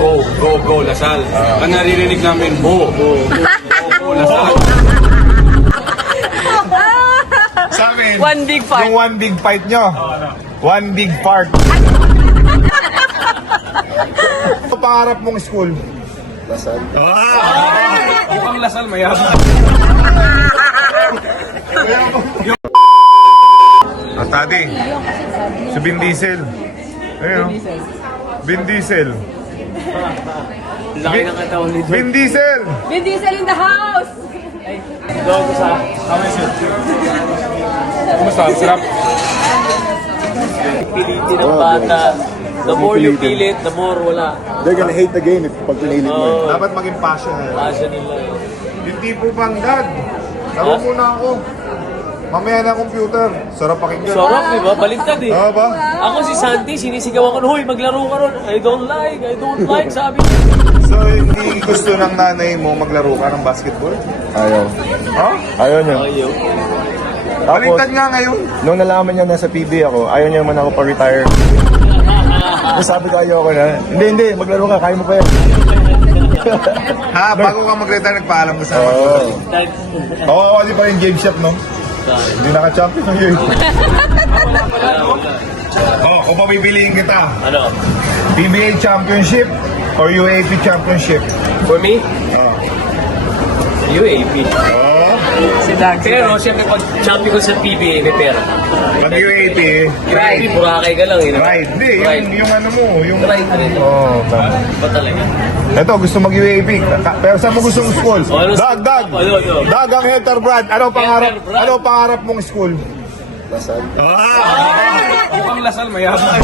Go, Lasal. Ang naririnig namin, go, Lasal. Sa amin, One big fart. yung one big fight nyo. One big fart. Ano pangarap mong school? Lasal. Mukhang Lasal, mayabang. Tati, si Vin Diesel. Ayun. Vin Diesel. Laki ng katawan ni Vin Diesel! Vin Diesel in the house! Kumusta? Sarap. Pilitin ng bata. The more you pilit, the more wala. They're gonna hate the game if pag pinilit mo. Dapat maging passion. Passion nila eh. Yung tipo bang, Dad, laro muna ako. Mamaya na computer. Sarap pakinggan. Sarap, di ba? Baliktad eh. Oo ba? Ako si Santi, sinisigawan ko, hoy, maglaro ka ron. I don't like, sabi niya. So, hindi gusto ng nanay mo maglaro ka ng basketball? Ayaw. Ha? Ayaw niya. Ayaw. Tapos, Baliktad nga ngayon. nung nalaman niya nasa PB ako, ayaw niya man ako pa-retire. So, sabi ko ayaw ko na. Hindi, maglaro ka, kaya mo pa yan. Ha? Bago ka mag-retire, nagpaalam mo sa akin. Oo. Oo, kasi pa rin game shop, no? Hindi naka-champion ng year. Oh, kung papipiliin kita, Ano? PBA Championship or UAP Championship? For me, Oh. UAP. Oh. Pero, siyempre, pag champion ko sa PBA, may pera. Pag UAP, Right. Burakay ka lang eh. no? right. Hindi, Right. yung ano mo, yung... Right rin. Oh, tama. Ba talaga? Ito, gusto mag-UAP. Pero saan mo gusto mong school? Ano? Dag! Ano? Dag ang Heterbrand. Ano pangarap? Heterbrand. Ano pangarap mong school? Lasal. Mukhang Lasal, mayabang.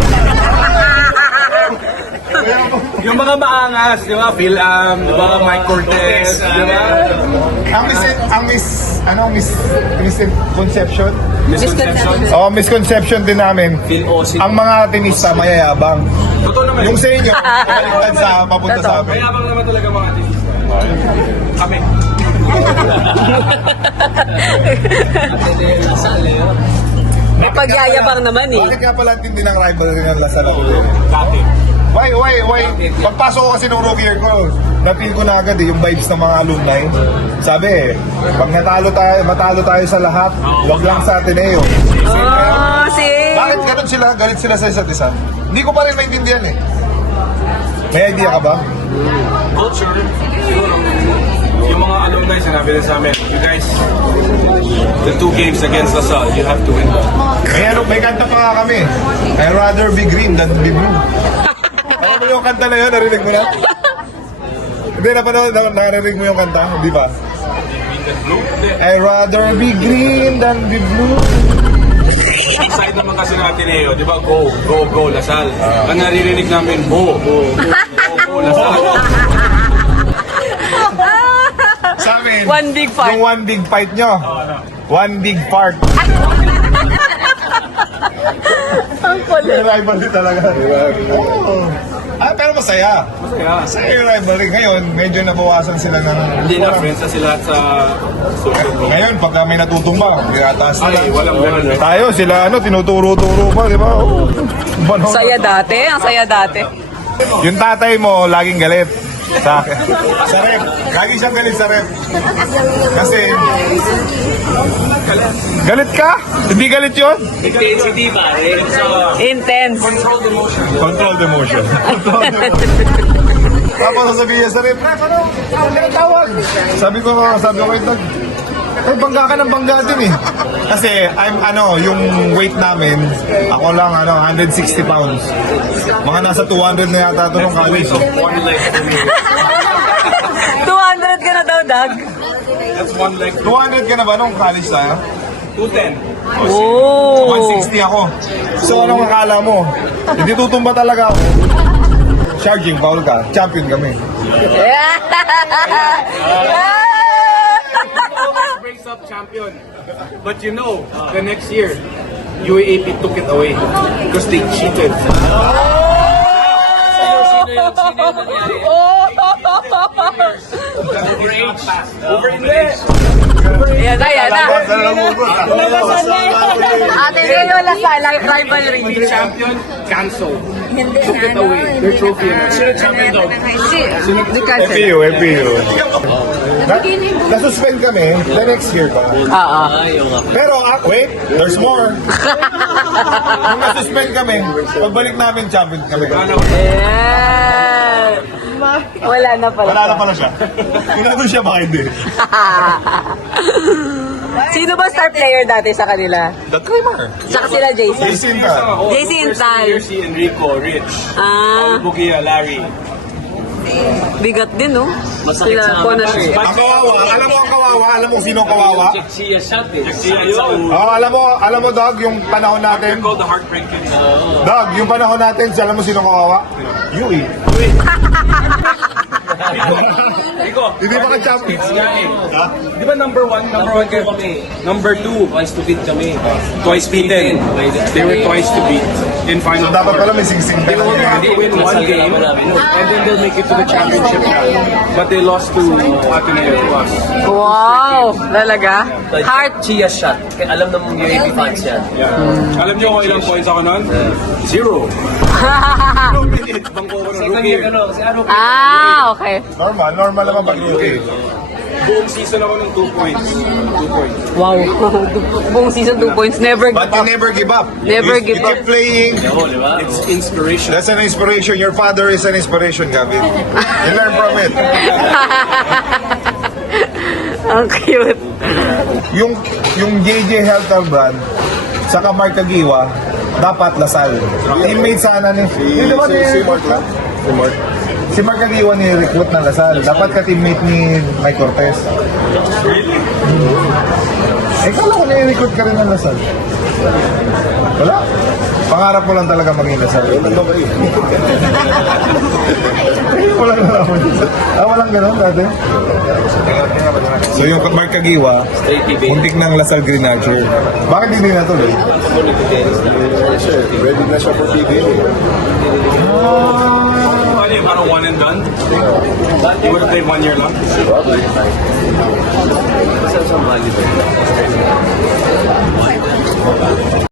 Yung mga maangas, di ba? Phil di ba? Mike Cortez, di ba? Misconception? Misconception. Oh, misconception din namin. Phil Osin. Ang mga tenista mayayabang. Totoo naman. Yung sa inyo, baliktad sa papunta sa amin. Mayabang naman talaga mga artista. Kami. May pagyayabang naman eh. Bakit nga pala tindi ng rivalry ng Lasal ako? Dati. Why? Pagpasok ko kasi nung rookie year ko, na-feel ko na agad yung vibes ng mga alumni. Sabi pag matalo tayo sa lahat, wag lang sa Ateneo. Oh, see? Bakit ganun sila? Galit sila sa isa't isa? Hindi ko pa rin maintindihan eh. May idea ka ba? Culture, siguro, yung mga alumni, sinabi na sa amin, you guys, the 2 games against Lasal, you have to win them. May kanta pa nga kami. I'd rather be green than be blue. Alam mo yung kanta na yun? Narinig mo na? Hindi, narinig mo yung kanta? Hindi ba? I'd rather be green than be blue. Side naman kasi ng Ateneo, di ba? Go, Lasal. Ang naririnig namin, go, Lasal. Sa amin, One big fart. yung one big fight nyo. One big fart. Ang kulit. Yung rivalry talaga. Oo. Pero masaya. Masaya yung rivalry. Ngayon, medyo nabawasan sila ng... Hindi na friends na sila sa social media. Ngayon, pagka may natutumba, ginataas nila. Ay, walang ganun. Tayo, sila tinuturo-turo pa, di ba? Oh. Ang saya dati, ang saya dati. Yung tatay mo, laging galit sa akin. Sa rep. Lagi siyang galit sa rep. Kasi... Galit ka? Hindi galit yun? Intensity ba? Intense. Control the motion. Control the motion. Tapos sasabihin niya sa rep, rep, ano? Ano tawag? Sabi ko kay Doug, bangga ka ng bangga din eh. Kasi yung weight namin, ako lang 160 pounds. Mga nasa 200 na yata ito nung college. 200 ka na daw, Dag. That's one leg. 200 ka na ba nung college tayo? 210. Oh. 160 ako. So anong akala mo? Hindi tutumba talaga ako. Charging foul ka, champion kami. Always brings up champion. But you know, the next year, UAAP took it away because they cheated. Sino yung nangyari? Overage. Yan na. Ate Leo Lasal, rivalry. Champion, cancel. Hindi, ano, hindi FPU. Na-suspend kami, the next year pa. Pero, wait, there's more. Nung na-suspend kami, pagbalik namin, champion kami. Ayan. Wala na pala. Wala na pala siya. Kung nandun siya, baka hindi. Sino ba star player dati sa kanila? The Kramer. Saka sila Jason. Jason ka. JC Intal. Si Enrico, Rich, Ah, Paul Bugia, Larry. bigat din, no? Masakit sa Sila, Ang kawawa, alam mo ang kawawa? Alam mo sino ang kawawa? Siya shot eh. Oh, alam mo, Dog, yung panahon natin. Called the Heartbreak Kid. Dog, yung panahon natin, alam mo sino ang kawawa? Yui. Rico, Hindi ba ka-champion? Ha? di ba number one kayo kami? Number two, Twice to beat kami. twice beaten. They were twice to beat in So, final. dapat pala may sing-sing They bell. only have to win one game, and then they'll make it to the championship round. But they lost to Ateneo to us. wow, talaga? Heart. Chia shot. Kaya alam ng UAP fans yan. Yeah. Alam niyo kung ilang points ako nun? 0. Bangko ko ng rookie. Kasi ano, Ah, okay. Normal naman pag rookie. Buong season ako ng 2 points. 2 points. Wow. Buong season, 2 points. Never But give you up. never give up. Never You give up. keep playing. It's inspiration. That's an inspiration. Your father is an inspiration, Gavin. You learn from it. Ang cute. Yung JJ Health brand, saka Mark Kagiwa, dapat Lasal. Teammate sana ni... Si Mark lang? Si Mark Kagiwa ni-recruit ng Lasal. Dapat ka-teammate ni Mike Cortez. Eh, kala ko ni-recruit ka rin ng Lasal. Wala. Pangarap mo lang talaga maging Lasal. Walang nalaman. Walang ganun dati. So yung Mark Kagiwa, muntik ng Lasal Green Archer. Bakit hindi natuloy? Ready na siya for PBA. Ano yung parang one and done? You would have played 1 year lang? Sa valid.